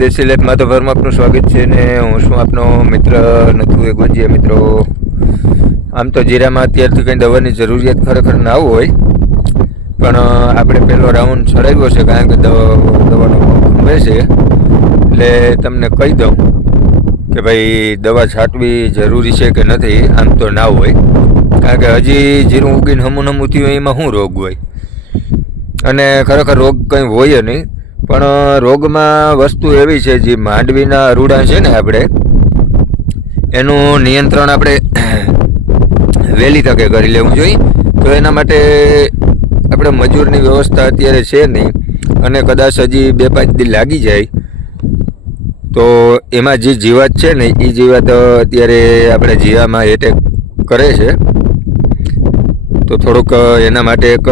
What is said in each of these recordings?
દેશી લાઈફ માધવરમાં આપનું સ્વાગત છે ને હું શું આપનો મિત્ર નથુ એક વંજીએ મિત્રો, આમ તો જીરામાં અત્યારથી કંઈ દવાની જરૂરિયાત ખરેખર ના હોય, પણ આપણે પહેલો રાઉન્ડ ચડાવ્યો છે કારણ કે દવા, દવાનો ખંભે છે. એટલે તમને કહી દઉં કે ભાઈ, દવા છાંટવી જરૂરી છે કે નથી, આમ તો ના હોય. કારણ કે હજી જીરું ઉગીને હમું નમું થયું એમાં શું રોગ હોય? અને ખરેખર રોગ કંઈ હોય નહીં. પણ રોગમાં વસ્તુ એવી છે જે માંડવીના રૂડા છે ને આપણે, એનું નિયંત્રણ આપણે વહેલી તકે કરી લેવું જોઈએ. તો એના માટે આપણે મજૂરની વ્યવસ્થા અત્યારે છે નહીં અને કદાચ હજી બે પાંચ દિન લાગી જાય, તો એમાં જે જીવાત છે ને એ જીવાત અત્યારે આપણે જીવામાં એટેક કરે છે. તો થોડુંક એના માટે એક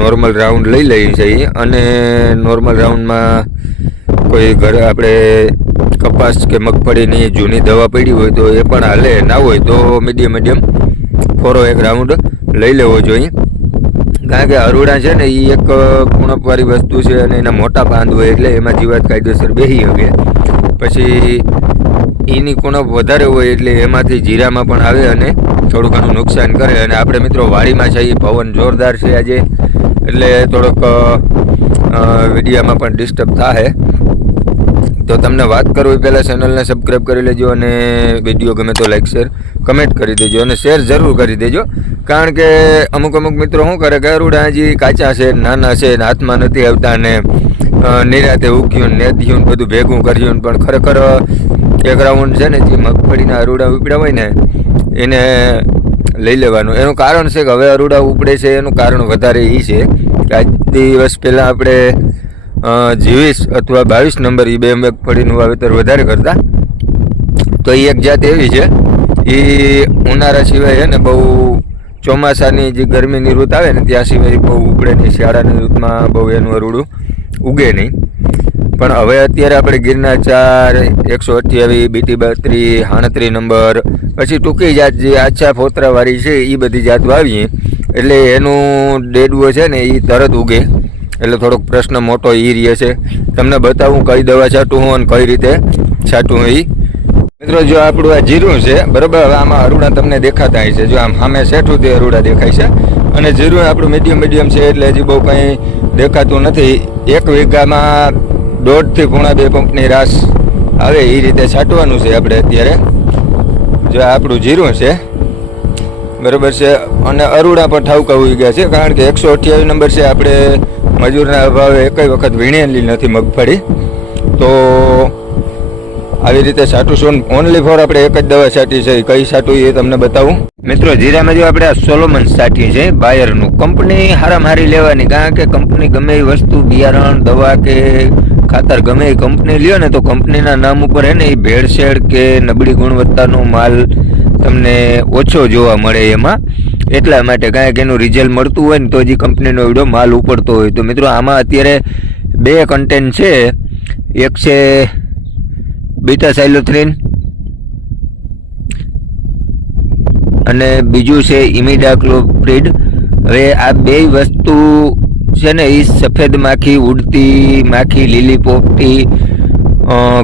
નોર્મલ રાઉન્ડ લઈ લઈએ છીએ. અને નોર્મલ રાઉન્ડમાં કોઈ ઘરે આપણે કપાસ કે મગફળીની જૂની દવા પડી હોય તો એ પણ હાલે, ના હોય તો મીડિયમ મીડિયમ ફોરો એક રાઉન્ડ લઈ લેવો જોઈએ. કારણ કે અરુડા છે ને એ એક કુણપવાળી વસ્તુ છે અને એના મોટા પાંદ હોય એટલે એમાં જીવાત કાયદેસર બેસી શકે. પછી એની કુણપ વધારે હોય એટલે એમાંથી જીરામાં પણ આવે અને થોડું ઘણું નુકસાન કરે. અને આપણે મિત્રો વાડીમાં છે એ પવન જોરદાર છે આજે. એટલે થોડોક વિડીયામાં પણ ડિસ્ટર્બ થાય તો તમને વાત કરું એ પહેલાં ચેનલને સબસ્ક્રાઈબ કરી લેજો અને વીડિયો ગમે તો લાઈક શેર કમેન્ટ કરી દેજો અને શેર જરૂર કરી દેજો. કારણ કે અમુક અમુક મિત્રો શું કરે કે અરુડા હજી કાચા છે, નાના છે હાથમાં નથી આવતા અને નિરાતે ઉગ્યું ને બધું ભેગું કર્યું પણ ખરેખર એક રાઉન્ડ છે ને, જે મગફળીના અરુડા ઉપડ્યા હોય ને, એને લઈ લેવાનું. એનું કારણ છે કે હવે અરુડા ઉપડે છે, એનું કારણ વધારે એ છે કે આજ દિવસ પહેલાં આપણે જીવીસ અથવા બાવીસ નંબર એ બે મગફળીનું વાવેતર વધારે કરતા. તો એ એક જાત એવી છે એ ઉનાળા સિવાય છે ને બહુ ચોમાસાની જે ગરમીની ઋત આવે ને, ત્યાં સિવાય બહુ ઉપડે નહીં. શિયાળાની ઋતુમાં બહુ એનું અરૂડું ઉગે નહીં. પણ હવે અત્યારે આપણે ગિરનાર ચાર, એકસો અઠ્યાવીસ, બીટી બત્રી હાણત્રીસ નંબર, પછી ટૂંકી જાત જે આછા ફોતરાવાળી છે એ બધી જાત વાવીએ એટલે એનું ડેડવો છે ને એ તરત ઉગે. એટલે થોડોક પ્રશ્ન મોટો એ રહે છે. તમને બતાવું કઈ દવા છાંટું હું અને કઈ રીતે છાંટું એ મિત્રો, જો આપણું આ જીરું છે, બરાબર, હવે આમાં અરુડા તમને દેખાતા છે જો આમ સામે શેઠું તે અરુડા દેખાય છે. અને જીરું આપણું મીડિયમ મીડિયમ છે, એટલે હજી બહુ કંઈ દેખાતું નથી. એક વીઘામાં દોઢથી પોણા બે પંપની રાસ આવે એ રીતે છાંટવાનું છે આપણે અત્યારે. જો આપણું જીરું છે, બરાબર છે, અને અરુણા પણ ઠાવકા ઉઈ ગયા છે, કારણ કે એકસો અઠ્યાવીસ નંબર છે આપણે મજૂરના અભાવે એકય વખત વીણેલી નથી મગફળી. તો આવી રીતે સાટું સોન ઓનલી ફોર આપણે એક જ દવા સાટી છે. કઈ સાટું એ તમને બતાવું. મિત્રો, જીરામાં જો આપણે આ સોલોમન છાંટીએ છે, બાયરનું, કંપની હારામ હારી લેવાની. કારણ કે કંપની ગમે એ વસ્તુ, બિયારણ, દવા કે ખાતર ગમે એ કંપની લ્યો ને, તો કંપનીના નામ ઉપર હે ને એ ભેળસેળ કે નબળી ગુણવત્તાનો માલ તમને ઓછો જોવા મળે એમાં. એટલા માટે કારણ કે એનું રિઝલ્ટ મળતું હોય ને, તો હજી કંપનીનો એવડો માલ ઉપડતો હોય. તો મિત્રો, આમાં અત્યારે બે કન્ટેન્ટ છે. એક છે બીટા સાયલોથ્રીન. અને બીજું છે ઇમિડાક્લોપ્રિડ. હવે આ બે વસ્તુ છે ને એ સફેદ માખી, ઉડતી માખી, લીલી પોપટી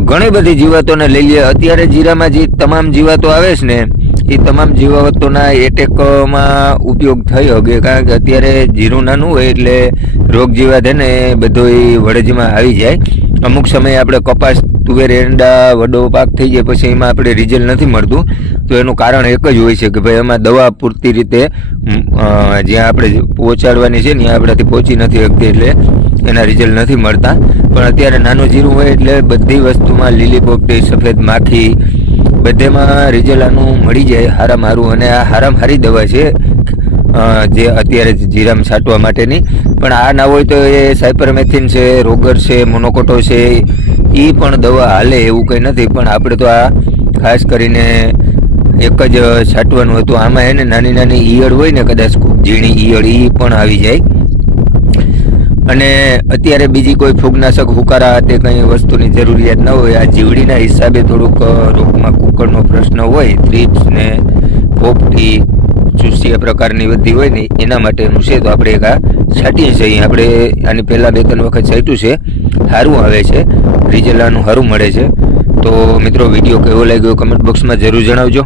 ઘણી બધી જીવાતોને લઈ લે. અત્યારે જીરામાં જે તમામ જીવાતો આવે છે ને એ તમામ જીવાતોના એટેકમાં ઉપયોગ થઈ શકે. કારણ કે અત્યારે જીરું નાનું હોય એટલે રોગ જીવાત છે ને બધો એ વડજમાં આવી જાય. અમુક સમયે આપણે કપાસ તુવેર, એરંડા, વડો, પાક થઈ જાય પછી એમાં આપણે રિઝલ્ટ નથી મળતું. તો એનું કારણ એક જ હોય છે કે ભાઈ એમાં દવા પૂરતી રીતે જ્યાં આપણે પહોંચાડવાની છે ત્યાં આપણાથી પહોંચી નથી શકતી એટલે એના રિઝલ્ટ નથી મળતા. પણ અત્યારે નાનું જીરું હોય એટલે બધી વસ્તુમાં લીલી પોપટી, સફેદ માખી, બધેમાં રિઝલ્ટ આનું મળી જાય, હારામ હારું. અને આ હારામ હારી દવા છે જે અત્યારે જીરામ છાંટવા માટેની. પણ આ ના હોય તો એ સાયપરમેથિન છે, રોગર છે, મોનોકોટો છે એ પણ દવા હાલે એવું કંઈ નથી, પણ આપણે તો આ ખાસ કરીને એક જ છાંટવાનું હતું. આમાં એને નાની નાની ઈયળ હોય ને કદાચ ખૂબ ઝીણી ઈયળ એ પણ આવી જાય. અને અત્યારે બીજી કોઈ ફૂગનાશક, હુકારા તે કંઈ વસ્તુની જરૂરિયાત ન હોય. આ જીવડીના હિસાબે થોડુંક રોગમાં કુકરનો પ્રશ્ન હોય થ્રીપ્સ ને પોપટી ચૂસિયા પ્રકારની બધી હોય ને, એના માટેનું છે. તો આપણે એક આ છાંટીએ છીએ. આપણે આની પહેલાં બે ત્રણ વખત છાંટ્યું છે. સારું આવે છે. રિઝલ્ટ આનું સારું મળે છે. તો મિત્રો, વીડિયો કેવો લાગ્યો? કમેન્ટ બોક્સમાં જરૂર જણાવજો.